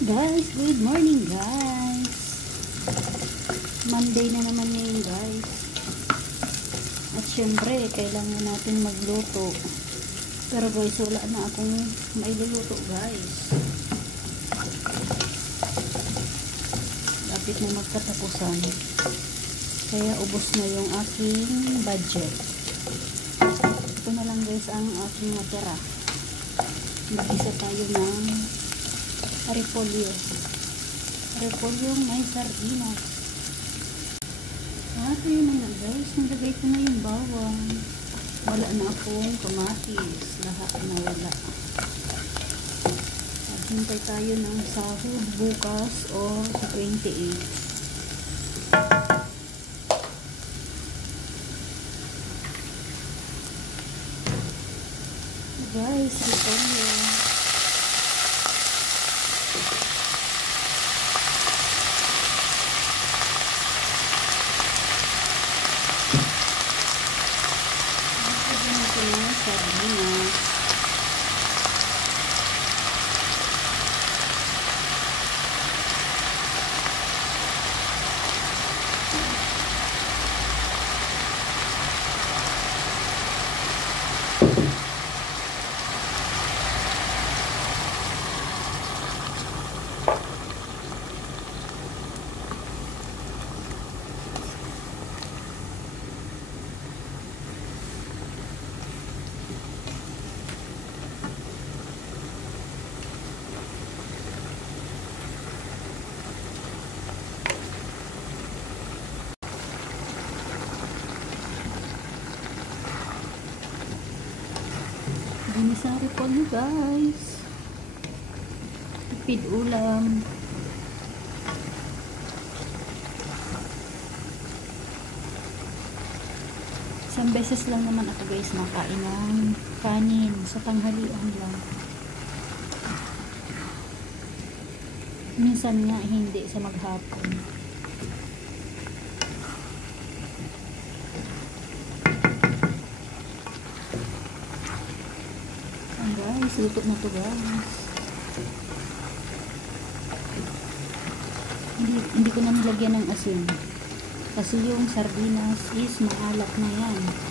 Guys, good morning guys. Monday na naman ngayon guys. At syempre, kailangan natin magluto. Pero guys, wala na akong mailuluto guys. Lapit na magkatapusan. Kaya ubos na yung aking budget. Ito na lang guys ang aking natira. Mag-isa tayo ng repolyo. Repolyong may sardinas. At yun na guys, nilagay ko na yung bawang. Wala na akong kamatis. Lahat na wala. At hintay tayo ng sahod bukas o sa 28. Guys, repolyo. Sardinas. Ginisa repolyo guys. Tipid ulam. Isang beses lang naman ako guys nakain ng kanin sa tanghalian lang. Minsan nga hindi sa maghapon. Guys, luto na to guys. Hindi ko na nilagyan ng asin kasi yung sardinas is maalat na yan.